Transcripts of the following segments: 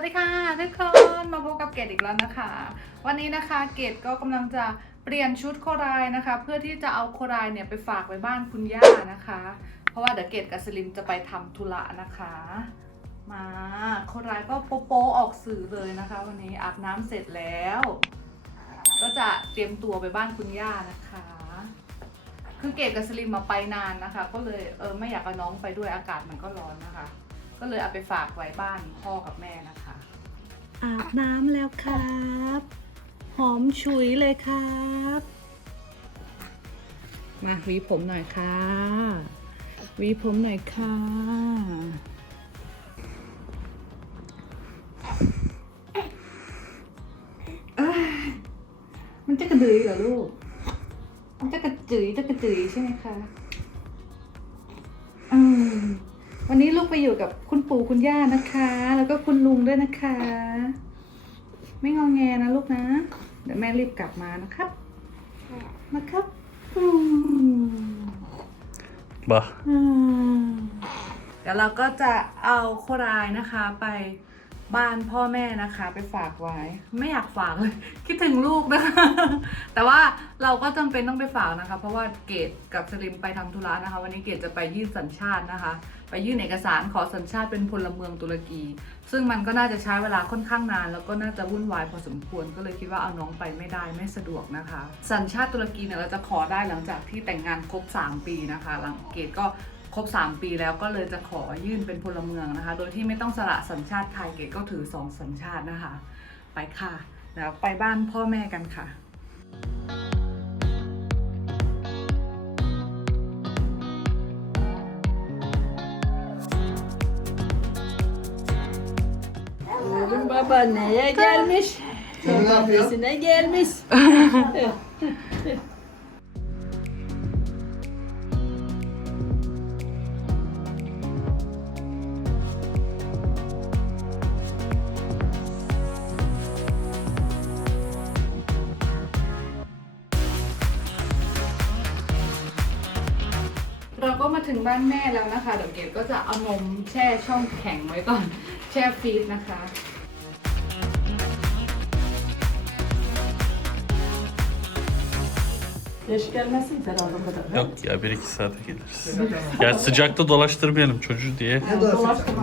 วัสดีค่ะทุกคนมาพบกับเกดอีกแล้วนะคะ วันนี้นะคะเกดก็กำลังจะเปลี่ยนชุดโครายนะคะ เพื่อที่จะเอาโครายเนี่ยไปฝากไว้บ้านคุณย่านะคะ เพราะว่าเดี๋ยวเกดกับสลิมจะไปทำธุระนะคะ มาโครายก็โป๊ะโปออกสื่อเลยนะคะ วันนี้อาบน้ำเสร็จแล้ว ก็จะเตรียมตัวไปบ้านคุณย่านะคะ คือเกดกับสลิมมาไปนานนะคะ ก็เลยเออไม่อยากเอาน้องไปด้วยอากาศมันก็ร้อนนะคะ ก็เลยเอาไปฝากไว้บ้านพ่อกับแม่นะคะ อาบน้ำแล้วครับ หอมฉุยเลยครับ มาหวีผมหน่อยค่ะหวีผมหน่อยค่ะเอ้ยมันจะกระดือยเหรอลูก มันจะกระจืยจะกระจืยใช่ไหมคะ นี้ลูกไปอยู่กับคุณปู่คุณย่านะคะ แล้วก็คุณลุงด้วยนะคะ ไม่งอแงนะลูกนะ เดี๋ยวแม่รีบกลับมานะครับ นะครับบ่เดี๋ยวเราก็จะเอาโครายนะคะไป บ้านพ่อแม่นะคะไปฝากไว้ ไม่อยากฝากเลย คิดถึงลูกนะคะ แต่ว่าเราก็จำเป็นต้องไปฝากนะคะ เพราะว่าเกดกับสลิมไปทำธุระนะคะ วันนี้เกดจะไปยื่นสัญชาตินะคะ ไปยื่นเอกสารขอสัญชาติเป็นพลเมืองตุรกี ซึ่งมันก็น่าจะใช้เวลาค่อนข้างนาน แล้วก็น่าจะวุ่นวายพอสมควรก็เลยคิดว่าเอาน้องไปไม่ได้ไม่สะดวกนะคะ สัญชาติตุรกีเนี่ยเราจะขอได้หลังจากที่แต่งงานครบ 3 ปีนะคะ หลังเกดก็ ครบ 3 ปีแล้วก็เลยจะขอยื่นเป็นพลเมืองนะคะ โดยที่ไม่ต้องสละสัญชาติไทยเกดก็ถือ 2 สัญชาตินะคะ ไปค่ะ แล้วไปบ้านพ่อแม่กันค่ะ Oğlum baba neye gelmiş? Sen ne yapıyorsun? Babasına gelmiş. มาถึงบ้านแม่แล้วนะคะ เดี๋ยวเกดก็จะเอานมแช่ช่องแข็งไว้ก่อน แช่ฟรีซนะคะ Geç gelmesin herhalde o kadar. Yok ya bir iki saate geliriz. Ya sıcakta dolaştırmayalım çocuğu diye. Ne dolaştın?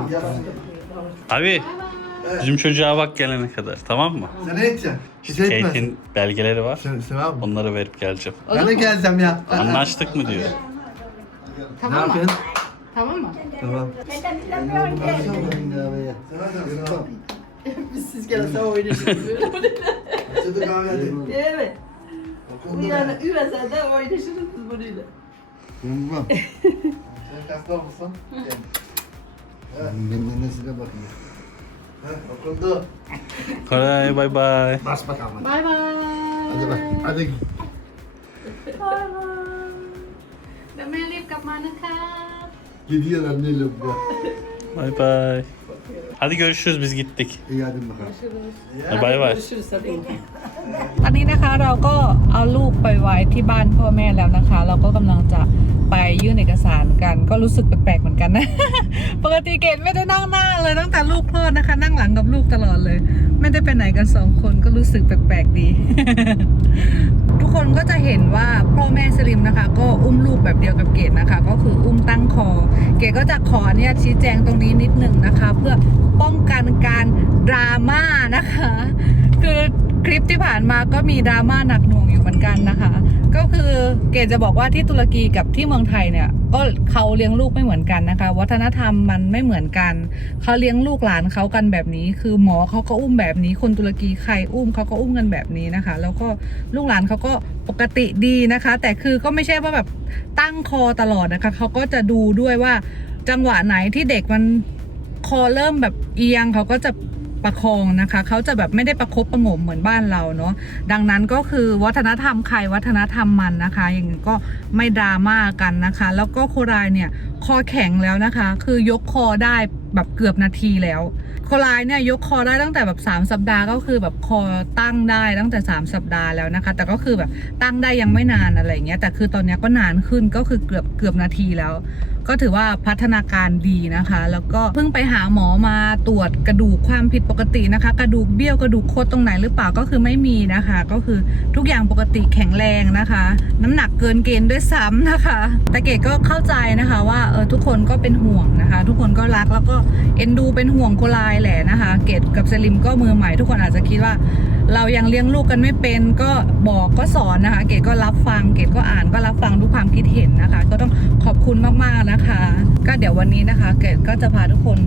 Abi bizim çocuğa bak gelene kadar tamam mı? Sen ne edeceksin? Hiç etmez. Kate'in belgeleri var. Sen, sen abi. Onları verip geleceğim. Ben de geleceğim ya. Anlaştık mı diyor. Ne Tamam mı? yapıyorsun? Tamam mı? Tamam. Biz siz gelse oynaşırız. Çadır kahve hadi. evet. Bu Okulda yani ben. üvesede oynaşırız biz bununla. Tamam. Sen hasta mısın? Gel. Ben de size bakayım. Heh, okulda. Koray bay bay. Bas bakalım hadi. Bay bay. Hadi bak. Hadi. บาย บายเดี๋ยวแม่รีบกลับมานะคะ Gidiyor anneyle bu. Bay bay. Hadi görüşürüz biz gittik. İyi hadi bakalım. Hadi bay bay. Görüşürüz hadi. ตอนนี้นะคะเราก็เอาลูกไปไว้ที่บ้านพ่อแม่แล้วนะคะ เราก็กำลังจะไปยื่นเอกสารกัน ก็รู้สึกแปลกๆเหมือนกันนะ ปกติเกดไม่ได้นั่งหน้าเลยตั้งแต่ลูกคลอดนะคะ นั่งหลังกับลูกตลอดเลย ไม่ได้ไปไหนกันสองคนก็รู้สึกแปลกๆดีทุก คนก็จะเห็นว่าพ่อแม่สลิมนะคะ ก็อุ้มลูกแบบเดียวกับเกดนะคะ ก็คืออุ้มตั้งคอ เกดก็จะขอเนี่ยชี้แจงตรงนี้นิดหนึ่งนะคะ เพื่อป้องกันการดราม่านะคะ คือ คลิปที่ผ่านมาก็มีดราม่าหนักหน่วงอยู่เหมือนกันนะคะ ก็คือเกดจะบอกว่าที่ตุรกีกับที่เมืองไทยเนี่ย ก็เขาเลี้ยงลูกไม่เหมือนกันนะคะ วัฒนธรรมมันไม่เหมือนกัน เขาเลี้ยงลูกหลานเขากันแบบนี้ คือหมอเขาก็อุ้มแบบนี้ คนตุรกีใครอุ้มเขาก็อุ้มกันแบบนี้นะคะ แล้วก็ลูกหลานเขาก็ปกติดีนะคะ แต่คือก็ไม่ใช่ว่าแบบตั้งคอตลอดนะคะ เขาก็จะดูด้วยว่าจังหวะไหนที่เด็กมันคอเริ่มแบบเอียงเขาก็จะ ประคองนะคะเขาจะแบบไม่ได้ประคบประหงมเหมือนบ้านเราเนาะดังนั้นก็คือวัฒนธรรมใครวัฒนธรรมมันนะคะอย่างก็ไม่ดราม่ากันนะคะ แล้วก็โครายเนี่ยคอแข็งแล้วนะคะ คือยกคอได้ แบบเกือบนาทีแล้วโคลายเนี่ยยกคอได้ตั้งแต่แบบ3สัปดาห์ก็คือแบบคอตั้งได้ตั้งแต่ 3 สัปดาห์แล้วนะคะ แต่ก็คือแบบตั้งได้ยังไม่นานอะไรเงี้ยแต่คือตอนนี้ก็นานขึ้นก็คือเกือบเกือบนาทีแล้ว ก็ถือว่าพัฒนาการดีนะคะ แล้วก็เพิ่งไปหาหมอมาตรวจกระดูกความผิดปกตินะคะ กระดูกเบี้ยวกระดูกโคดตรงไหนหรือเปล่าก็คือไม่มีนะคะ ก็คือทุกอย่างปกติแข็งแรงนะคะ น้ำหนักเกินเกณฑ์ด้วยซ้ำนะคะ แต่เกดก็เข้าใจนะคะว่าเออทุกคนก็เป็นห่วงนะคะ ทุกคนก็รักแล้วก็เอ็นดูเป็นห่วงโคลายแหละนะคะ เกดกับเซลิมก็มือใหม่ทุกคนอาจจะคิดว่า เรายังเลี้ยงลูกกันไม่เป็นก็บอกก็สอนนะคะ เกดก็รับฟัง เกดก็อ่านก็รับฟังทุกความคิดเห็นนะคะ ก็ต้องขอบคุณมากๆนะคะ ก็เดี๋ยววันนี้นะคะ เกดก็จะพาทุกคน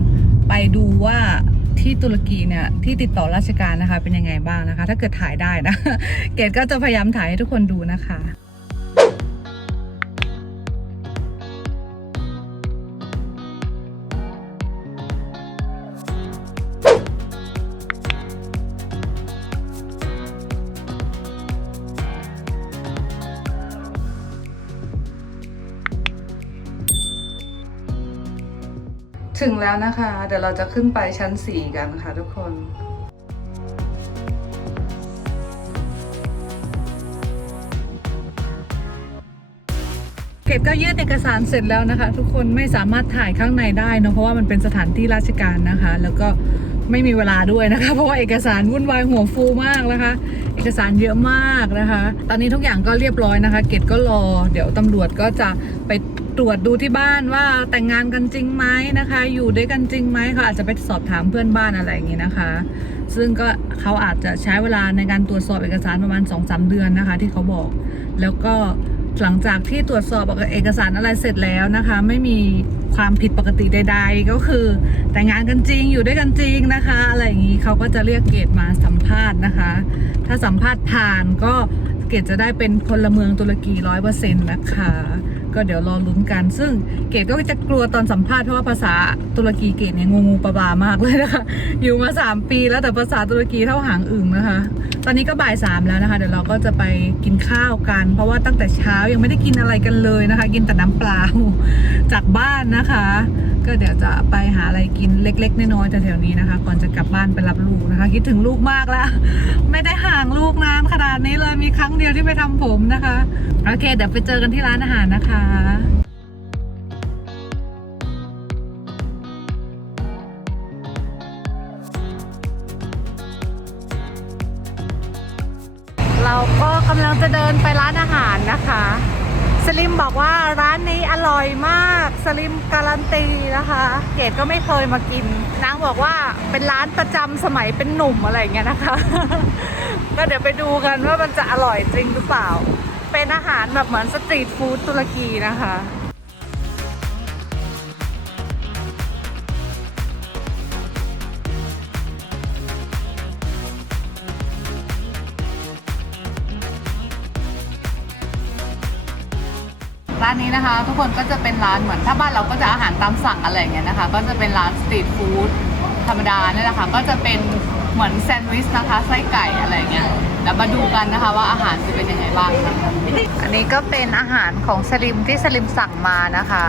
ไปดูว่าที่ตุรกีเนี่ยที่ติดต่อราชการนะคะเป็นยังไงบ้างนะคะ ถ้าเกิดถ่ายได้นะ เกดก็จะพยายามถ่ายให้ทุกคนดูนะคะ ถึงแล้วนะคะ เดี๋ยวเราจะขึ้นไปชั้น 4 กันค่ะทุกคนเกดก็ยื่นเอกสารเสร็จแล้วนะคะ ทุกคนไม่สามารถถ่ายข้างในได้เนะเพราะว่ามันเป็นสถานที่ราชการนะคะ แล้วก็ไม่มีเวลาด้วยนะคะ เพราะว่าเอกสารวุ่นวายหัวฟูมากนะคะ อกสารเยอะมากนะคะ ตอนนี้ทุกอย่างก็เรียบร้อยนะคะ เกดก็รอ เดี๋ยวตำรวจก็จะไปตรวจดูที่บ้านว่าแต่งงานกันจริงไหมนะคะ อยู่ด้วยกันจริงไหมเขาอาจจะไปสอบถามเพื่อนบ้านอะไรอย่างนี้นะคะ ซึ่งก็เขาอาจจะใช้เวลาในการตรวจสอบเอกสารประมาณ2-3เดือนนะคะ ที่เขาบอก แล้วก็ หลังจากที่ตรวจสอบเอกสารอะไรเสร็จแล้วนะคะ ไม่มีความผิดปกติใด ๆ ก็คือ แต่งงานกันจริงอยู่ด้วยกันจริงนะคะ อะไรอย่างนี้เขาก็จะเรียกเกตมาสัมภาษณ์นะคะ ถ้าสัมภาษณ์ผ่านก็เกตจะได้เป็นพลเมืองตุรกีร้อยเปอร์เซ็นต์นะคะ ก็เดี๋ยวรอลุ้นกัน ซึ่งเกดก็จะกลัวตอนสัมภาษณ์เพราะว่าภาษาตุรกีเกดเนี่ยงูงูปลาบามากเลยนะคะ อยู่มา 3 ปีแล้วแต่ภาษาตุรกีเท่าหางอึ่งนะคะ ตอนนี้ก็บ่ายสามแล้วนะคะ เดี๋ยวเราก็จะไปกินข้าวกัน เพราะว่าตั้งแต่เช้ายังไม่ได้กินอะไรกันเลยนะคะ กินแต่น้ำเปล่าจากบ้านนะคะ ก็เดี๋ยวจะไปหาอะไรกินเล็ก ๆน้อยๆแถวๆนี้นะคะ ก่อนจะกลับบ้านไปรับลูกนะคะ คิดถึงลูกมากแล้ว ไม่ได้ห่างลูกนานขนาดนี้เลยมีครั้งเดียวที่ไปทำผมนะคะ โอเค เดี๋ยวไปเจอกันที่ร้านอาหารนะคะเราก็กำลังจะเดินไปร้านอาหารนะคะ สลิมบอกว่าร้านนี้อร่อยมาก สลิมการันตีนะคะ เกดก็ไม่เคยมากิน นางบอกว่าเป็นร้านประจำสมัยเป็นหนุ่มอะไรเงี้ยนะคะ ก็เดี๋ยวไปดูกันว่ามันจะอร่อยจริงหรือเปล่า เป็นอาหารแบบเหมือนสตรีทฟู้ดตุรกีนะคะานนี้นะคะ ทุกคนก็จะเป็นร้านเหมือนถ้าบ้านเราก็จะอาหารตามสั่งอะไรอย่างเงี้ยนะคะ ก็จะเป็นร้านสตรีทฟู้ดธรรมดาเนี่ยแหละค่ะก็จะเป็นเหมือนแซนด์วิชนะคะไส้ไก่อะไรอย่างเงี้ยเดี๋ยวมาดูกันนะคะว่าอาหารจะเป็นยังไงบ้างนะคะอันนี้ก็เป็นอาหารของสลิมที่สลิมสั่งมานะคะ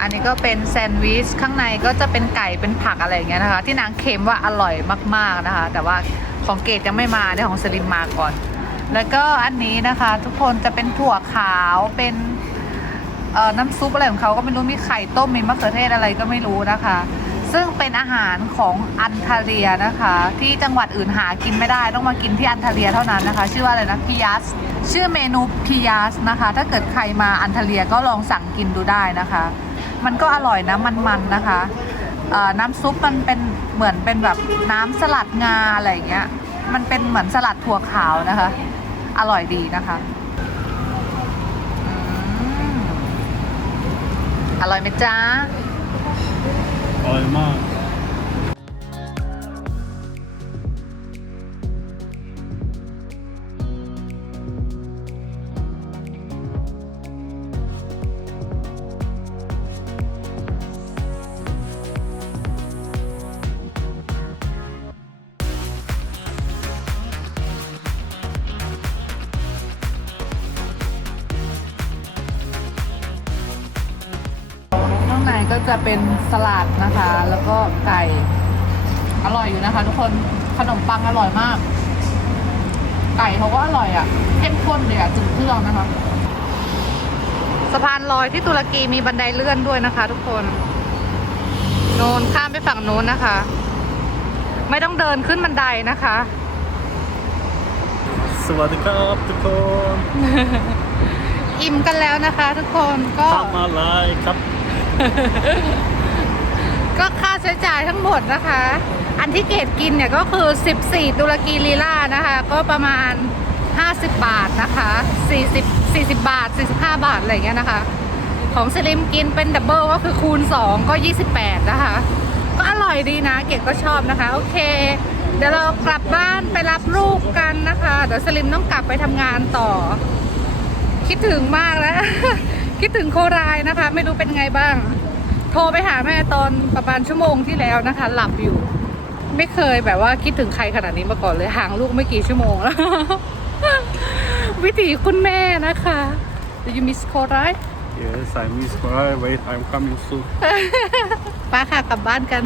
อันนี้ก็เป็นแซนด์วิชข้างในก็จะเป็นไก่เป็นผักอะไรอย่างเงี้ยนะคะ ที่นางเค็มว่าอร่อยมากๆนะคะ แต่ว่าของเกดยังไม่มาเดี๋ยวของสลิมมาก่อน แล้วก็อันนี้นะคะทุกคนจะเป็นถั่วขาวเป็นเอ่อน้ำซุปอะไรของเขาก็ไม่รู้มีไข่ต้มมีมะเขือเทศอะไรก็ไม่รู้นะคะ ซึ่งเป็นอาหารของอันทาเลียนะคะ ที่จังหวัดอื่นหากินไม่ได้ต้องมากินที่อันทาเลียเท่านั้นนะคะ ชื่อว่าอะไรนะพิยัสชื่อเมนูพิยัสนะคะ ถ้าเกิดใครมาอันทาเลียก็ลองสั่งกินดูได้นะคะ มันก็อร่อยนะมันๆนะคะน้ำซุปมันเป็นเหมือนเป็นแบบน้ำสลัดงาอะไรอย่างเงี้ยมันเป็นเหมือนสลัดถั่วขาวนะคะ อร่อยดีนะคะอร่อยไหมจ๊ะอร่อยมาก ก็จะเป็นสลัดนะคะ แล้วก็ไก่ อร่อยอยู่นะคะ ทุกคนขนมปังอร่อยมาก ไก่เขาก็อร่อยอะ่ะเข้มข้นเลยอะ่ะถึงเครื่องนะคะสะพานลอยที่ตุรกีมีบันไดเลื่อนด้วยนะคะ ทุกคนโนนข้ามไปฝั่งโน้นนะคะ ไม่ต้องเดินขึ้นบันไดนะคะ สวัสดีครับทุกคน อิ่มกันแล้วนะคะ ทุกคนก็ทำอะไรครับ ก็ค่าใช้จ่ายทั้งหมดนะคะ อันที่เกดกินเนี่ยก็คือ 14 ตุรกีลีลานะคะ ก็ประมาณ 50 บาทนะคะ 40 40 บาท 45 บาท อะไรเงี้ยนะคะ ของสลิมกินเป็นดับเบิลก็คือคูณ 2 ก็ 28 นะคะ ก็อร่อยดีนะ เกดก็ชอบนะคะ โอเค เดี๋ยวเรากลับบ้านไปรับลูกกันนะคะ เดี๋ยวสลิมต้องกลับไปทำงานต่อ คิดถึงมากแล้ว คิดถึงโครายนะคะ ไม่รู้เป็นไงบ้าง โทรไปหาแม่ตอนประมาณชั่วโมงที่แล้วนะคะ หลับอยู่ ไม่เคยแบบว่าคิดถึงใครขนาดนี้มาก่อนเลยห่างลูกไม่กี่ชั่วโมงแล้ว วิถีคุณแม่นะคะ Do you miss โคราย Yes I miss Korea wait I'm coming soon ป้าค่ะกลับบ้านกัน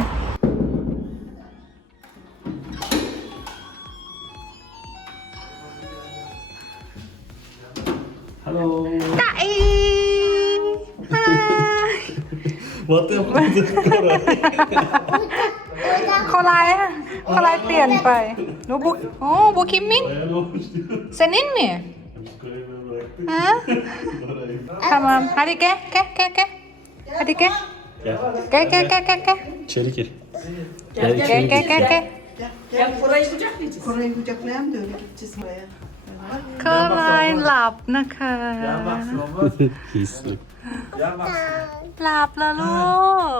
What happened to Korea โครายอะโครายเปลี่ยนไปหนูบุโอ้บุคิมมิน Hello เซนินเนี่ยฮะ Tamam. Hadi gel, gel, gel, gel. Hadi gel. Gel Gel, gel, gel, gel, gel. İçeri gir Gel Gel, içeri gel, gir gel, gel. Koray'ı kucaklayalım da öyle gideceğiz buraya. คอรายหลับนะคะ He's sleep หลับแล้วลู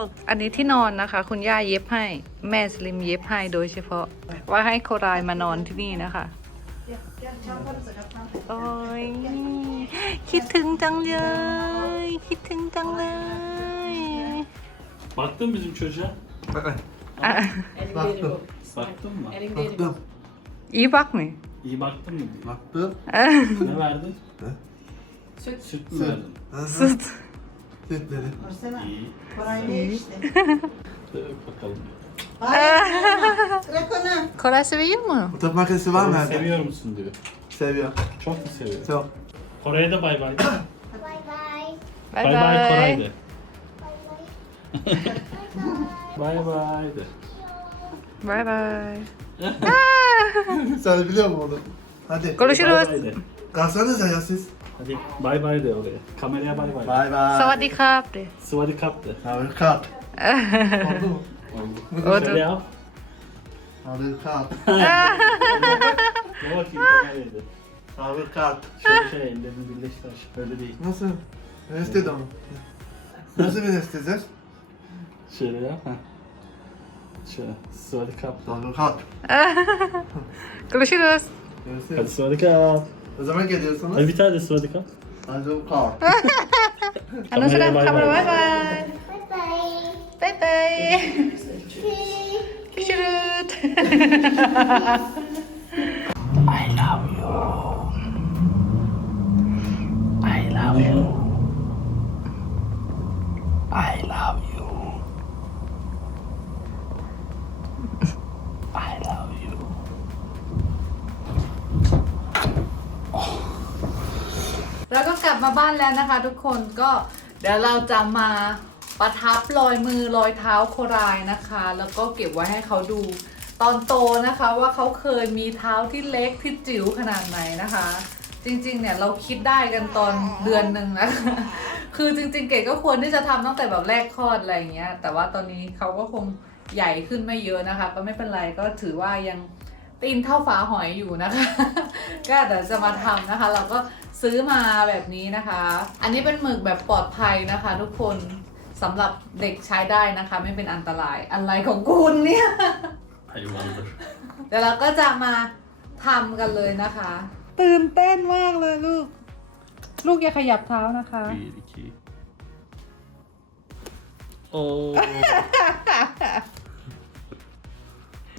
ก อันนี้ที่นอนนะคะ คุณย่าเย็บให้ แม่สลิมเย็บให้โดยเฉพาะ ว่าให้โครายมานอนที่นี่นะคะ โอ้ยคิดถึงจังเลย คิดถึงจังเลย Baktın mı bizim çocuğa อะ Baktım. Baktın mı Baktım. อีบักไหม İyi baktın mı Baktım. Ne verdin Süt. Süt mü Süt. verdin? Sıt. Süt dedi. Baksana. Koray ne işte. Öp bakalım. Hayır. Koray seviyor mu? Fotoğraf makinesi var mı seviyor musun diyor. Seviyor. Çok mu seviyor? Çok. Kore'ye de bay bay. Bye bye. Bay bay Koray de. Bay bay de. Bay bay. Sen biliyor musun onu? Hadi. Görüşürüz. Bay bay de. Kalksanıza ya siz. Hadi bay bay de oraya Kameraya bay bay Bay bay. สวัสดีครับดิ Sıvadi kap de Abi kalk. Oldu mu? Oldu Oldu. Şöyle yap Abi kalk. Ne bakayım kameraya de Abi kalk. Şöyle şey ellerini birleştir Öyle değil Nasıl? Anestezi onu. Nasıl bir anestezi? Şöyle yap ha. Şöyle sıvadi kap de Abi kalk. Görüşürüz. Hadi sıvadıka. Özemek ediyorsunuz. Hadi bir tane de sıvadıka. Hadi bu kal. Anlaşılan kamera bay bay. Bay bay. Görüşürüz. I love you. I love you. กลับมาบ้านแล้วนะคะทุกคนก็เดี๋ยวเราจะมาประทับรอยมือรอยเท้าโครายนะคะ แล้วก็เก็บไว้ให้เขาดูตอนโตนะคะว่าเขาเคยมีเท้าที่เล็กที่จิ๋วขนาดไหนนะคะ จริงๆเนี่ยเราคิดได้กันตอนเดือนหนึ่งนะคะคือจริงๆเก๋ก็ควรที่จะทำตั้งแต่แบบแรกคลอดอะไรอย่างเงี้ยแต่ว่าตอนนี้เขาก็คงใหญ่ขึ้นไม่เยอะนะคะ ก็ไม่เป็นไรก็ถือว่ายัง ตีนเท่าฝาหอยอยู่นะคะ ก็เดี๋ยวจะมาทำนะคะ เราก็ซื้อมาแบบนี้นะคะ อันนี้เป็นหมึกแบบปลอดภัยนะคะ ทุกคนสำหรับเด็กใช้ได้นะคะ ไม่เป็นอันตรายอะไรของคุณเนี่ย Hayvandır เดี๋ยวเราก็จะมาทำกันเลยนะคะ ตื่นเต้นมากเลยลูก ลูกอย่าขยับเท้านะคะ Bir iki Oo.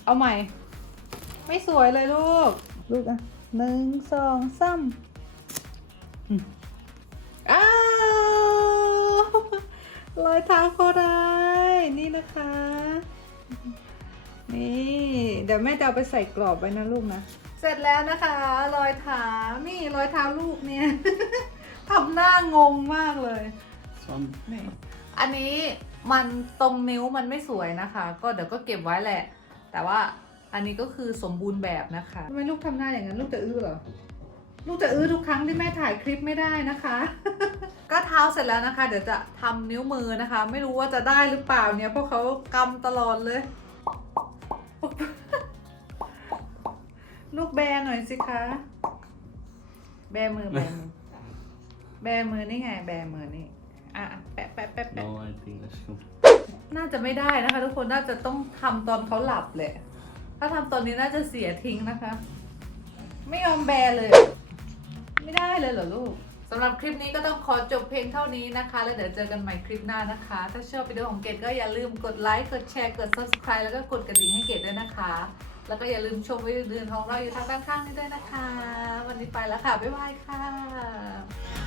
เอาใหม่ ไม่สวยเลยลูก ลูกอะหนึ่งสองสามอืมอ้าวลอยอยเท้าโครายนี่นะคะ นี่ เดี๋ยวแม่จะเอาไปใส่กรอบไว้นะลูกนะ เสร็จแล้วนะคะ รอยเท้านี่รอยเท้าลูกเนี่ยทำหน้างงมากเลย Sånn. นี่อันนี้มันตรงนิ้วมันไม่สวยนะคะ ก็เดี๋ยวก็เก็บไว้แหละ แต่ว่า อันนี้ก็คือสมบูรณ์แบบนะคะทำไมลูกทำหน้าอย่างนั้นลูกจะอื้อเหรอลูกจะอื้อทุกครั้งที่แม่ถ่ายคลิปไม่ได้นะคะ ก็เท้าเสร็จแล้วนะคะ เดี๋ยวจะทำนิ้วมือนะคะ ไม่รู้ว่าจะได้หรือเปล่าเนี่ยเพราะเขากำตลอดเลย ลูกแบหน่อยสิคะ แบมือแบมือแบมือนี่ไง แบมือนี่อะแปะแปะแปะแปะ No, I think aşkım. น่าจะไม่ได้นะคะ ทุกคนน่าจะต้องทำตอนเขาหลับแหละ ถ้าทำตอนนี้น่าจะเสียทิ้งนะคะ ไม่ยอมแบร์เลย ไม่ได้เลยเหรอลูกสำหรับคลิปนี้ก็ต้องขอจบเพลงเท่านี้นะคะ แล้วเดี๋ยวเจอกันใหม่คลิปหน้านะคะ ถ้าชอบวิดีโอของเกดก็อย่าลืมกดไลค์ กดแชร์ กด subscribe แล้วก็กดกระดิ่งให้เกดด้วยนะคะ แล้วก็อย่าลืมชมวิดีโออื่นๆของเราอยู่ทางด้านข้างนี้ด้วยนะคะ วันนี้ไปแล้วค่ะ บ๊ายบายค่ะ